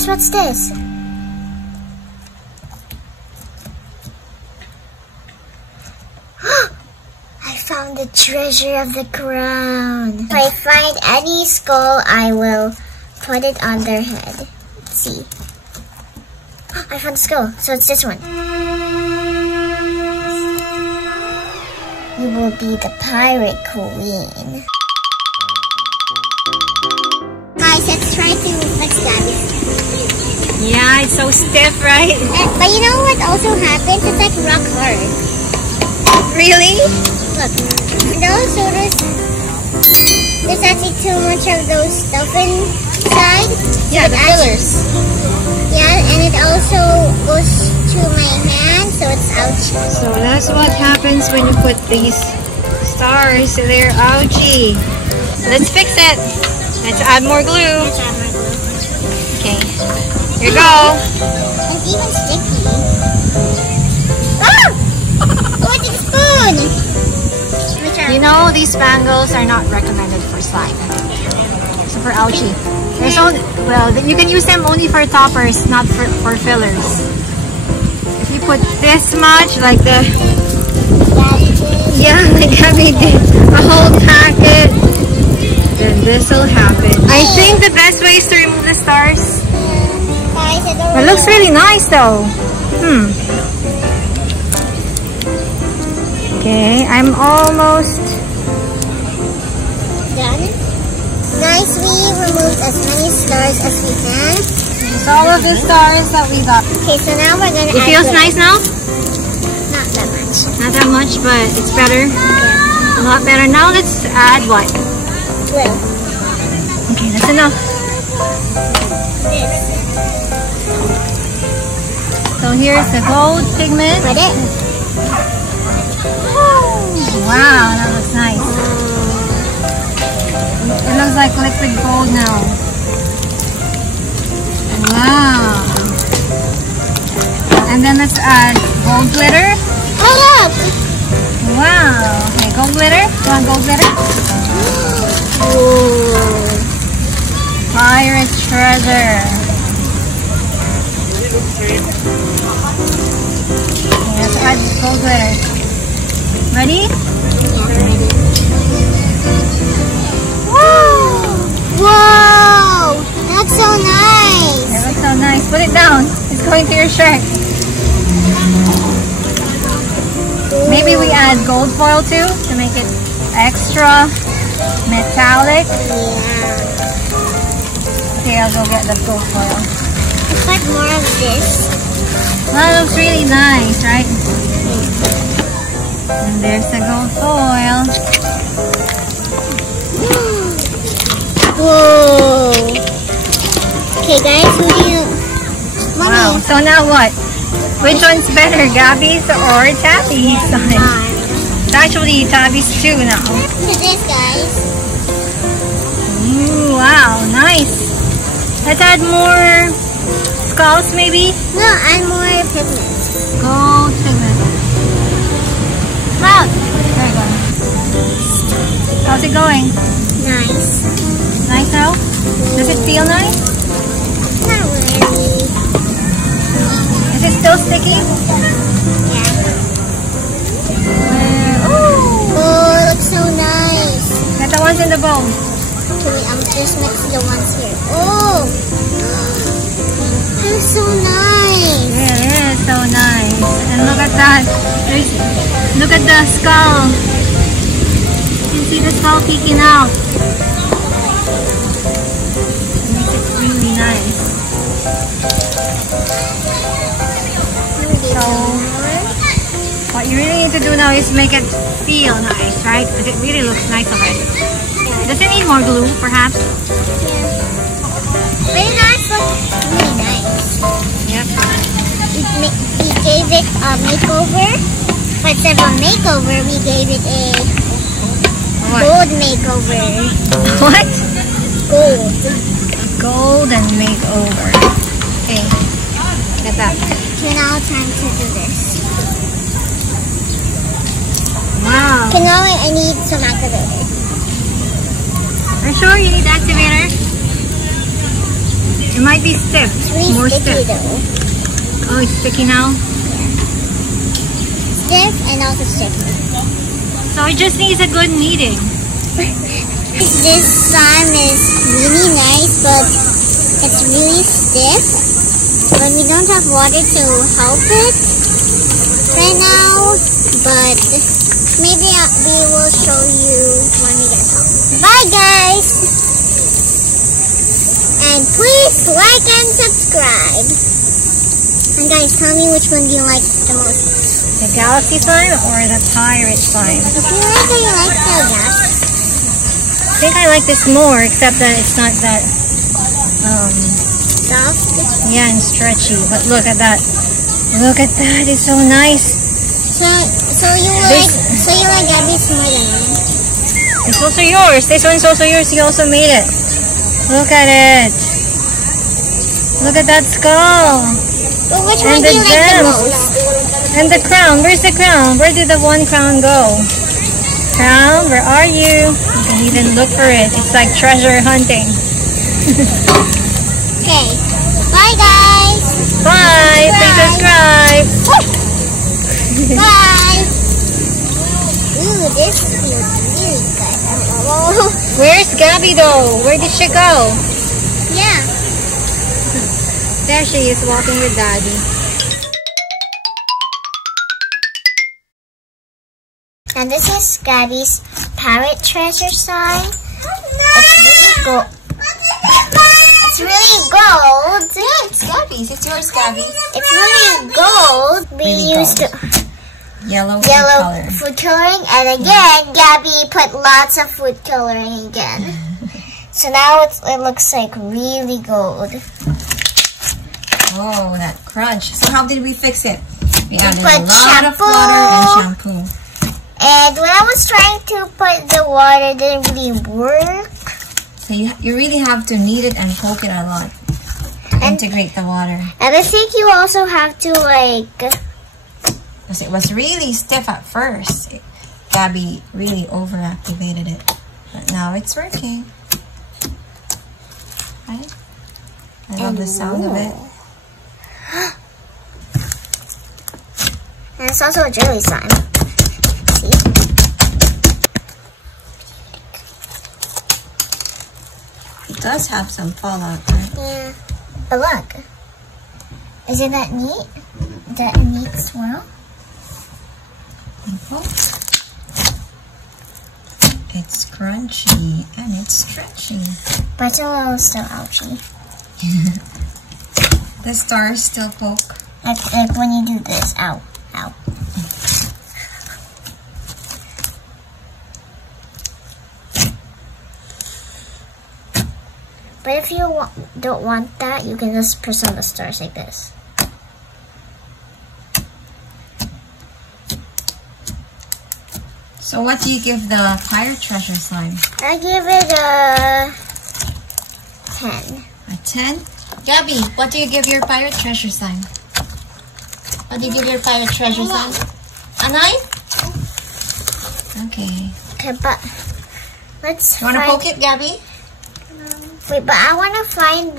guys, what's this? I found the treasure of the crown. If I find any skull, I will put it on their head. Let's see. I found the skull, so it's this one. You will be the pirate queen. Guys, let's try to fix Gabby's. Yeah, it's so stiff, right? But you know what also happens? It's like rock hard. Really? Look. And also there's actually too much of those stuff inside. Yeah, the fillers. Yeah, and it also goes to my hand, so it's ouchy. So that's what happens when you put these stars in there. Ouchie. Let's fix it. Let's add more glue. Let's add more glue. Okay. Here you go. It's even sticky. Ah! Oh, it's a spoon! You know, these spangles are not recommended for slime. So for ouchie. There's only, well, you can use them only for toppers, not for fillers. If you put this much, like the... Yeah, like Gabby did, a whole packet, then this will happen. I think the best way is to remove the stars. It looks really nice though. Okay, I'm almost done. Nicely removed as many stars as we can. It's all of the stars that we got. Okay, so now we're gonna It feels nice now? Not that much. Not that much, but it's better. Yeah. A lot better. Now let's add what? Glue. Okay, that's enough. This. So here's the gold pigment. Put it. Wow, that looks nice. It looks like liquid gold now. Wow. And then let's add gold glitter. Hold up! Wow. Okay, gold glitter. You want gold glitter? Ooh. Pirate treasure. Okay, let's add gold glitter. Ready? Whoa! That's so nice! It looks so nice. Put it down. It's going to your shirt. Maybe we add gold foil too to make it extra metallic. Yeah. Okay, I'll go get the gold foil. It's like more of this. That looks really nice, right? And there's the gold foil. Whoa! Okay, guys, who do you... Mommy. Wow, so now what? Which one's better, Gabby's or Tabby's one? It's actually Tabby's too now. Look at this, guys. Ooh, wow, nice. Let's add more skulls maybe? No, add more pigment. Gold pigment. Come out. There you go. How's it going? Nice. Nice now? Does it feel nice? Not really. Is it still sticky? Yeah. Oh, Oh, it looks so nice. get the ones in the bowl. Okay, just mix the ones here. Oh! They're so nice. Yeah, it is so nice. And look at that. Look at the skull. You can see the skull peeking out. It makes it really nice. So, what you really need to do now is make it feel nice, right? Because it really looks nice already. Does it need more glue, perhaps? But it does look really nice. Yep. We gave it a makeover. But instead of a makeover, we gave it a What? gold makeover. What? Gold. Golden makeover. Okay. Get that. Okay, now time to do this. Wow. Okay, now I need some activator. Are you sure you need the activator? It might be stiff. It's really more sticky stiff. though. Oh, it's sticky now? Stiff and also sticky. So it just needs a good kneading. This slime is really nice, but it's really stiff. But we don't have water to help it right now. But maybe we will show you when we get home. Bye guys! And please like and subscribe. And guys, tell me which one do you like the most? The galaxy slime or the pirate slime? I feel like I like the galaxy. I think I like this more, except that it's not that Soft? yeah, and stretchy. But look at that. Look at that. It's so nice. So you like Gabby's more than mine? It's also yours. This one's also yours. You also made it. Look at it. Look at that skull. But which And one do the you like the gems. most? And the crown. Where's the crown? Where did the one crown go? Crown, where are you? You can even look for it. It's like treasure hunting. Okay. Bye guys. Bye. Please subscribe. Bye. Ooh, this feels really good. Oh. Where's Gabby though? Where did she go? Yeah. There she is walking with Daddy. And this is Gabby's parrot treasure sign. It's really gold. It's really gold. Yeah, it's Gabby's. It's yours, Gabby. It's really gold. We Really used gold. Yellow color. food coloring, and again, Gabby put lots of food coloring again. So now it looks like really gold. Oh, that crunch. So how did we fix it? We added put a lot of water and shampoo. And when I was trying to put the water, it didn't really work. So you really have to knead it and poke it a lot to integrate the water. And I think you also have to like... Because it was really stiff at first. Gabby really overactivated it. But now it's working. Right? I love the sound of it. And it's also a jelly slime. See? It does have some fallout, right? Yeah. But look. Isn't that neat? That a neat swirl? It's crunchy and it's stretchy. But it's a little still ouchy. The stars still poke. Like when you do this. Ow. Ow. But if you don't want that, you can just press on the stars like this. So what do you give the pirate treasure slime? I give it a 10. A 10? Gabby, what do you give your pirate treasure slime? What do you give your pirate treasure slime? A 9? Okay. Okay, but let's You want to poke it, Gabby? Wait, but I want to find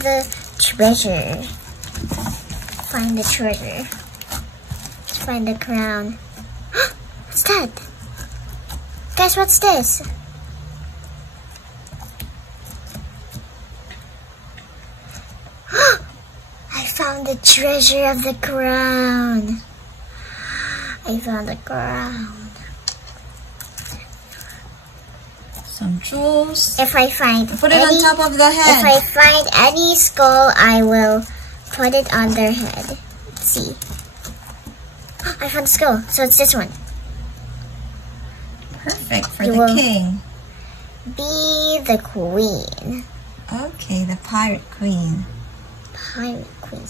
the treasure. Find the treasure. Let's find the crown. What's that? Guys, what's this? I found the treasure of the crown. I found the crown. Some jewels. If I find Put it on top of the head. If I find any skull, I will put it on their head. Let's see. I found a skull, so it's this one. Perfect for You the will king. Be the queen. Okay, the pirate queen. Pirate queen.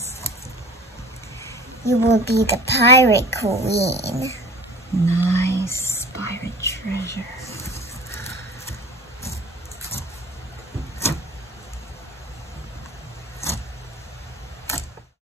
You will be the pirate queen. Nice pirate treasure.